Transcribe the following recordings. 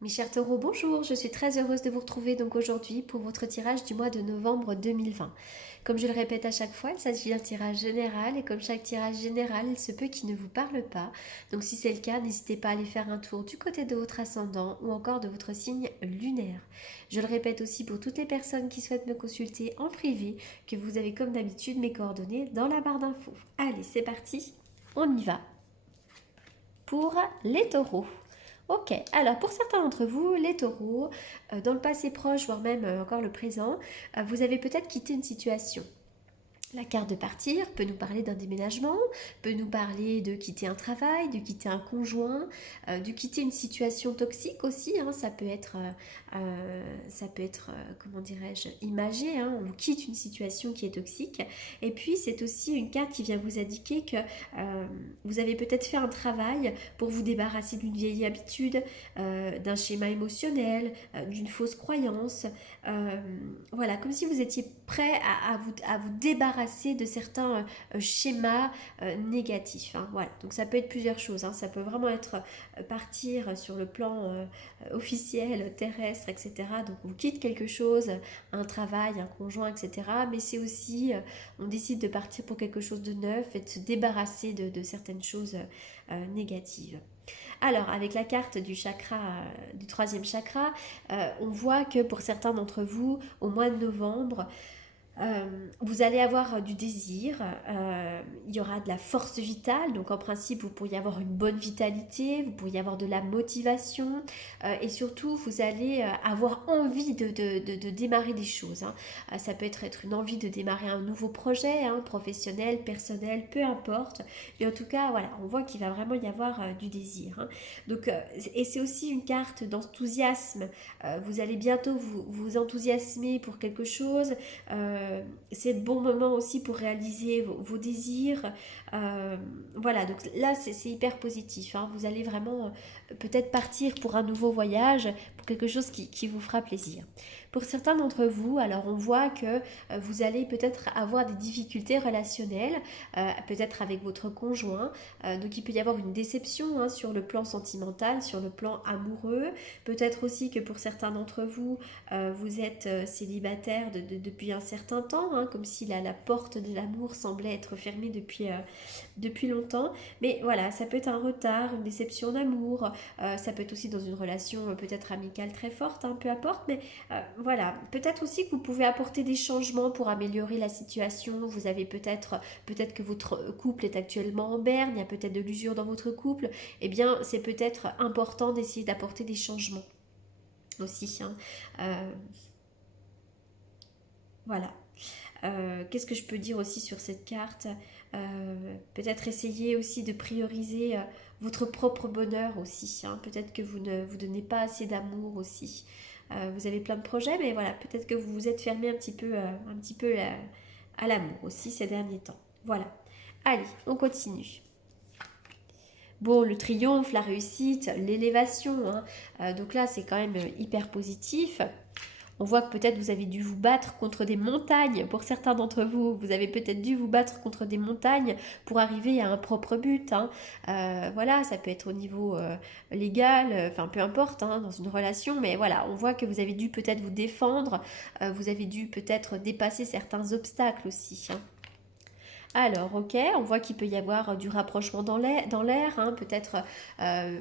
Mes chers taureaux, bonjour, je suis très heureuse de vous retrouver donc aujourd'hui pour votre tirage du mois de novembre 2020. Comme je le répète à chaque fois, il s'agit d'un tirage général et comme chaque tirage général, il se peut qu'il ne vous parle pas. Donc si c'est le cas, n'hésitez pas à aller faire un tour du côté de votre ascendant ou encore de votre signe lunaire. Je le répète aussi pour toutes les personnes qui souhaitent me consulter en privé, que vous avez comme d'habitude mes coordonnées dans la barre d'infos. Allez, c'est parti, on y va pour les taureaux. Ok, alors pour certains d'entre vous, les taureaux, dans le passé proche, voire même encore le présent, vous avez peut-être quitté une situation. La carte de partir peut nous parler d'un déménagement, peut nous parler de quitter un travail, de quitter un conjoint, de quitter une situation toxique aussi. Hein, comment dirais-je, imagé. Hein, on quitte une situation qui est toxique. Et puis c'est aussi une carte qui vient vous indiquer que vous avez peut-être fait un travail pour vous débarrasser d'une vieille habitude, d'un schéma émotionnel, d'une fausse croyance. Euh, voilà, comme si vous étiez prêt à vous débarrasser de certains schémas négatifs. Hein, voilà, donc ça peut être plusieurs choses. Hein, ça peut vraiment être partir sur le plan officiel, terrestre, etc. Donc on quitte quelque chose, un travail, un conjoint, etc. Mais c'est aussi, on décide de partir pour quelque chose de neuf et de se débarrasser de certaines choses négatives. Alors, avec la carte du chakra, du troisième chakra, on voit que pour certains d'entre vous, au mois de novembre, vous allez avoir du désir, il y aura de la force vitale, donc en principe vous pourriez avoir une bonne vitalité, vous pourriez avoir de la motivation et surtout vous allez avoir envie de démarrer des choses. Hein. Ça peut être une envie de démarrer un nouveau projet, hein, professionnel, personnel, peu importe. Mais en tout cas, voilà, on voit qu'il va vraiment y avoir du désir. Hein. Donc, et c'est aussi une carte d'enthousiasme. Vous allez bientôt vous enthousiasmer pour quelque chose. C'est le bon moment aussi pour réaliser vos désirs. Euh, voilà, donc là c'est hyper positif. Hein. Vous allez vraiment peut-être partir pour un nouveau voyage, pour quelque chose qui vous fera plaisir. Pour certains d'entre vous, alors on voit que vous allez peut-être avoir des difficultés relationnelles, peut-être avec votre conjoint. Donc il peut y avoir une déception hein, sur le plan sentimental, sur le plan amoureux. Peut-être aussi que pour certains d'entre vous, vous êtes célibataire depuis un certain temps, hein, comme si la porte de l'amour semblait être fermée depuis longtemps. Mais voilà, ça peut être un retard, une déception d'amour, ça peut être aussi dans une relation peut-être amicale très forte, hein, peu importe. Mais voilà, peut-être aussi que vous pouvez apporter des changements pour améliorer la situation. Vous avez peut-être que votre couple est actuellement en berne, il y a peut-être de l'usure dans votre couple. Eh bien, c'est peut-être important d'essayer d'apporter des changements aussi. Hein. Euh, voilà. Qu'est-ce que je peux dire aussi sur cette carte? Peut-être essayer aussi de prioriser votre propre bonheur aussi. Hein. Peut-être que vous ne vous donnez pas assez d'amour aussi. Vous avez plein de projets, mais voilà, peut-être que vous vous êtes fermé un petit peu à l'amour aussi ces derniers temps. Voilà. Allez, on continue. Bon, le triomphe, la réussite, l'élévation, hein. Donc là, c'est quand même hyper positif. On voit que peut-être vous avez dû vous battre contre des montagnes. Pour certains d'entre vous, vous avez peut-être dû vous battre contre des montagnes pour arriver à un propre but. Hein. Voilà, ça peut être au niveau légal, enfin peu importe, hein, dans une relation, mais voilà, on voit que vous avez dû peut-être vous défendre, vous avez dû peut-être dépasser certains obstacles aussi. Hein. Alors, ok, on voit qu'il peut y avoir du rapprochement dans l'air, hein, peut-être euh,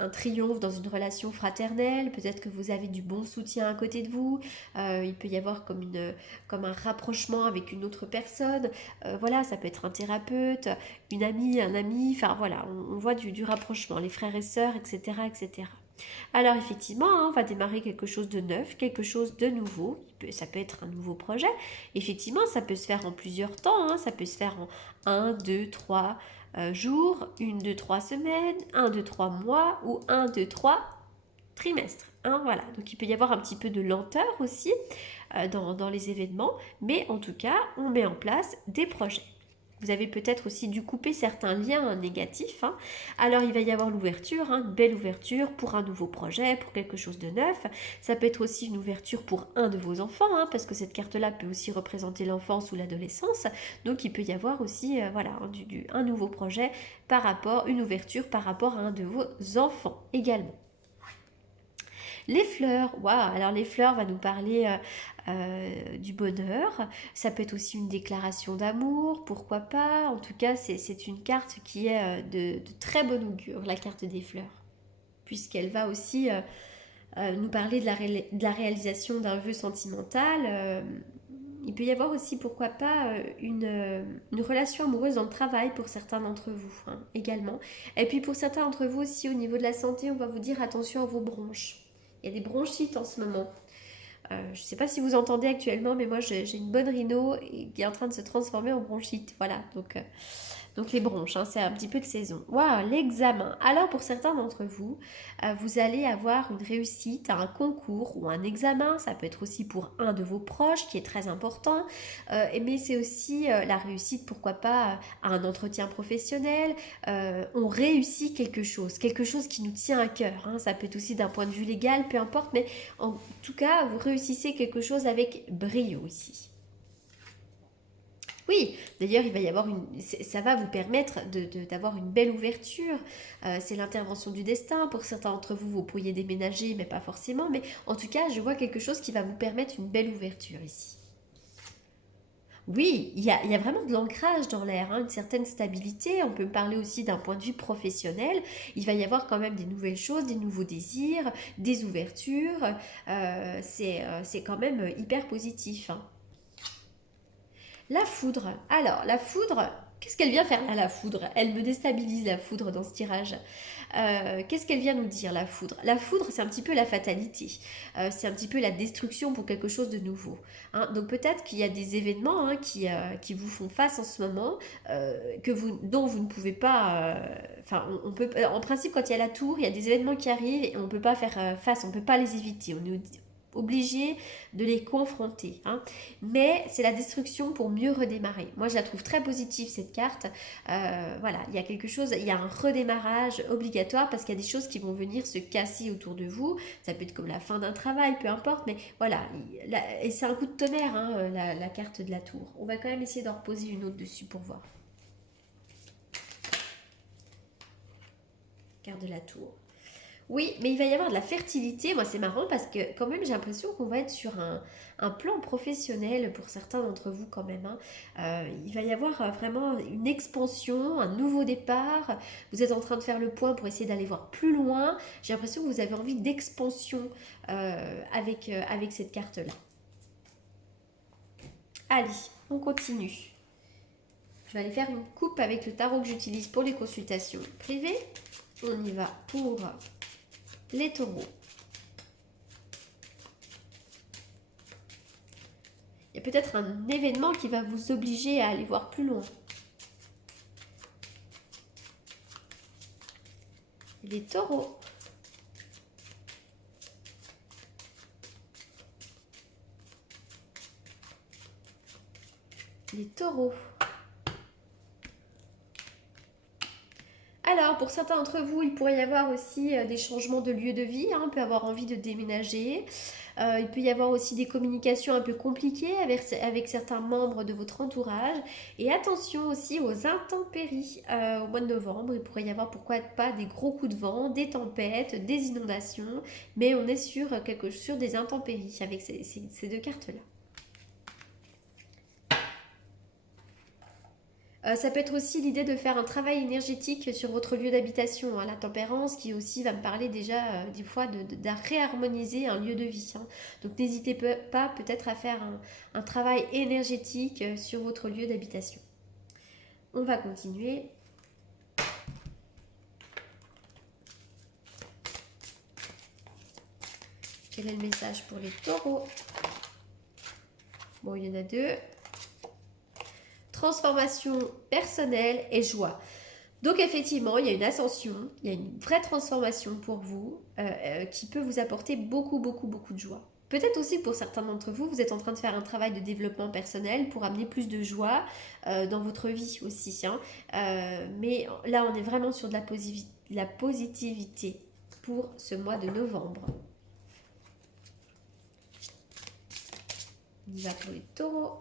un triomphe dans une relation fraternelle, peut-être que vous avez du bon soutien à côté de vous, il peut y avoir comme un rapprochement avec une autre personne, voilà, ça peut être un thérapeute, une amie, un ami, enfin voilà, on voit du rapprochement, les frères et sœurs, etc., etc. Alors effectivement, hein, on va démarrer quelque chose de neuf, quelque chose de nouveau. Ça peut être un nouveau projet. Effectivement, ça peut se faire en plusieurs temps. Hein. Ça peut se faire en un, 2, 3 jours, une, 2, 3 semaines, un, 2, 3 mois ou un, 2, 3 trimestres. Hein, voilà. Donc il peut y avoir un petit peu de lenteur aussi dans les événements. Mais en tout cas, on met en place des projets. Vous avez peut-être aussi dû couper certains liens négatifs. Hein. Alors il va y avoir l'ouverture, hein, une belle ouverture pour un nouveau projet, pour quelque chose de neuf. Ça peut être aussi une ouverture pour un de vos enfants, hein, parce que cette carte-là peut aussi représenter l'enfance ou l'adolescence. Donc il peut y avoir aussi voilà, un nouveau projet par rapport, une ouverture par rapport à un de vos enfants également. Les fleurs, waouh, alors les fleurs va nous parler du bonheur. Ça peut être aussi une déclaration d'amour, pourquoi pas. En tout cas, c'est une carte qui est de très bon augure, la carte des fleurs, puisqu'elle va aussi nous parler de la réalisation d'un vœu sentimental. Il peut y avoir aussi, pourquoi pas, une relation amoureuse dans le travail pour certains d'entre vous, hein, également. Et puis pour certains d'entre vous aussi, au niveau de la santé, on va vous dire attention à vos bronches. Il y a des bronchites en ce moment. Je ne sais pas si vous entendez actuellement, mais moi j'ai une bonne rhino qui est en train de se transformer en bronchite. Voilà, donc les bronches, hein, c'est un petit peu de saison. Waouh, l'examen. Alors pour certains d'entre vous, vous allez avoir une réussite à un concours ou un examen. Ça peut être aussi pour un de vos proches qui est très important. Mais c'est aussi la réussite, pourquoi pas, à un entretien professionnel. On réussit quelque chose qui nous tient à cœur, hein. Ça peut être aussi d'un point de vue légal, peu importe. Mais en tout cas, vous réussissez quelque chose avec brio ici. Oui, d'ailleurs, il va y avoir ça va vous permettre d'avoir une belle ouverture. C'est l'intervention du destin. Pour certains d'entre vous, vous pourriez déménager, mais pas forcément. Mais en tout cas, je vois quelque chose qui va vous permettre une belle ouverture ici. Oui, il y a vraiment de l'ancrage dans l'air, hein, une certaine stabilité. On peut parler aussi d'un point de vue professionnel. Il va y avoir quand même des nouvelles choses, des nouveaux désirs, des ouvertures. C'est quand même hyper positif, hein. La foudre. Alors, la foudre, qu'est-ce qu'elle vient faire là, la foudre? Elle me déstabilise, la foudre, dans ce tirage. Qu'est-ce qu'elle vient nous dire, la foudre? La foudre, c'est un petit peu la fatalité. C'est un petit peu la destruction pour quelque chose de nouveau, hein. Donc peut-être qu'il y a des événements, hein, qui vous font face en ce moment, dont vous ne pouvez pas... Enfin, on peut, en principe, quand il y a la tour, il y a des événements qui arrivent et on ne peut pas faire face, on ne peut pas les éviter. On est obligé de les confronter, hein. Mais c'est la destruction pour mieux redémarrer. Moi, je la trouve très positive, cette carte. Voilà, il y a quelque chose, il y a un redémarrage obligatoire parce qu'il y a des choses qui vont venir se casser autour de vous. Ça peut être comme la fin d'un travail, peu importe, mais voilà. Et c'est un coup de tonnerre, hein, la carte de la tour. On va quand même essayer d'en reposer une autre dessus pour voir. Carte de la tour. Oui, mais il va y avoir de la fertilité. Moi, c'est marrant parce que quand même, j'ai l'impression qu'on va être sur un plan professionnel pour certains d'entre vous quand même, hein. Il va y avoir vraiment une expansion, un nouveau départ. Vous êtes en train de faire le point pour essayer d'aller voir plus loin. J'ai l'impression que vous avez envie d'expansion avec cette carte-là. Allez, on continue. Je vais aller faire une coupe avec le tarot que j'utilise pour les consultations privées. On y va pour les taureaux. Il y a peut-être un événement qui va vous obliger à aller voir plus loin. Les taureaux. Les taureaux. Alors, pour certains d'entre vous, il pourrait y avoir aussi des changements de lieu de vie, hein. On peut avoir envie de déménager. Il peut y avoir aussi des communications un peu compliquées avec certains membres de votre entourage. Et attention aussi aux intempéries au mois de novembre. Il pourrait y avoir, pourquoi pas, des gros coups de vent, des tempêtes, des inondations. Mais on est sur des intempéries avec ces deux cartes-là. Ça peut être aussi l'idée de faire un travail énergétique sur votre lieu d'habitation, hein, la tempérance qui aussi va me parler déjà des fois de réharmoniser un lieu de vie, hein. Donc n'hésitez pas peut-être à faire un travail énergétique sur votre lieu d'habitation. On va continuer. Quel est le message pour les taureaux? Bon, il y en a deux. Transformation personnelle et joie. Donc effectivement, il y a une ascension, il y a une vraie transformation pour vous qui peut vous apporter beaucoup, beaucoup, beaucoup de joie. Peut-être aussi pour certains d'entre vous, vous êtes en train de faire un travail de développement personnel pour amener plus de joie dans votre vie aussi, hein. Mais là, on est vraiment sur de la positivité pour ce mois de novembre. On y va pour les taureaux.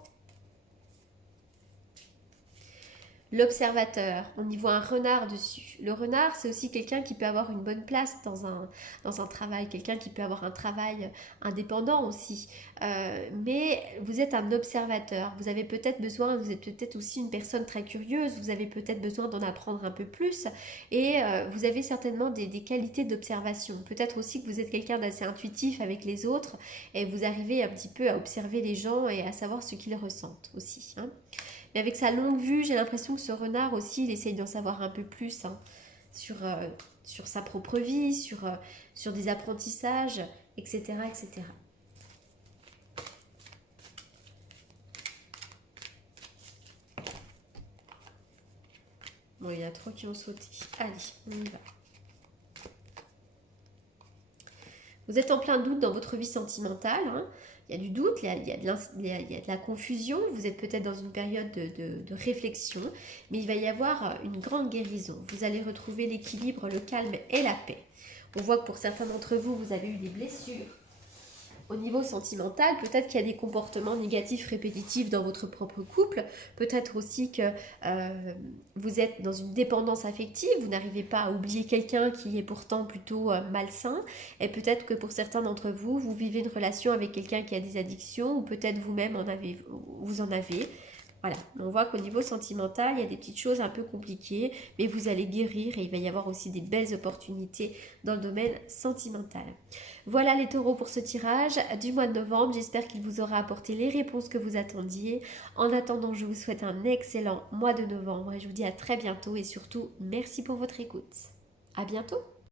l'observateur, on y voit un renard dessus. Le renard, c'est aussi quelqu'un qui peut avoir une bonne place dans un travail, quelqu'un qui peut avoir un travail indépendant aussi. Mais vous êtes un observateur, vous avez peut-être besoin, vous êtes peut-être aussi une personne très curieuse, vous avez peut-être besoin d'en apprendre un peu plus et vous avez certainement des qualités d'observation. Peut-être aussi que vous êtes quelqu'un d'assez intuitif avec les autres et vous arrivez un petit peu à observer les gens et à savoir ce qu'ils ressentent aussi, hein. Mais avec sa longue vue, j'ai l'impression que ce renard aussi, il essaye d'en savoir un peu plus, hein, sur, sur sa propre vie, sur des apprentissages, etc., etc. Bon, il y en a trois qui ont sauté. Allez, on y va. Vous êtes en plein doute dans votre vie sentimentale, hein. Il y a du doute, il y a de la confusion, vous êtes peut-être dans une période de réflexion, mais il va y avoir une grande guérison. Vous allez retrouver l'équilibre, le calme et la paix. On voit que pour certains d'entre vous, vous avez eu des blessures. Au niveau sentimental, peut-être qu'il y a des comportements négatifs répétitifs dans votre propre couple. Peut-être aussi que vous êtes dans une dépendance affective. Vous n'arrivez pas à oublier quelqu'un qui est pourtant plutôt malsain. Et peut-être que pour certains d'entre vous, vous vivez une relation avec quelqu'un qui a des addictions ou peut-être vous-même vous en avez. Voilà, on voit qu'au niveau sentimental, il y a des petites choses un peu compliquées, mais vous allez guérir et il va y avoir aussi des belles opportunités dans le domaine sentimental. Voilà les taureaux pour ce tirage du mois de novembre. J'espère qu'il vous aura apporté les réponses que vous attendiez. En attendant, je vous souhaite un excellent mois de novembre et je vous dis à très bientôt et surtout, merci pour votre écoute. À bientôt!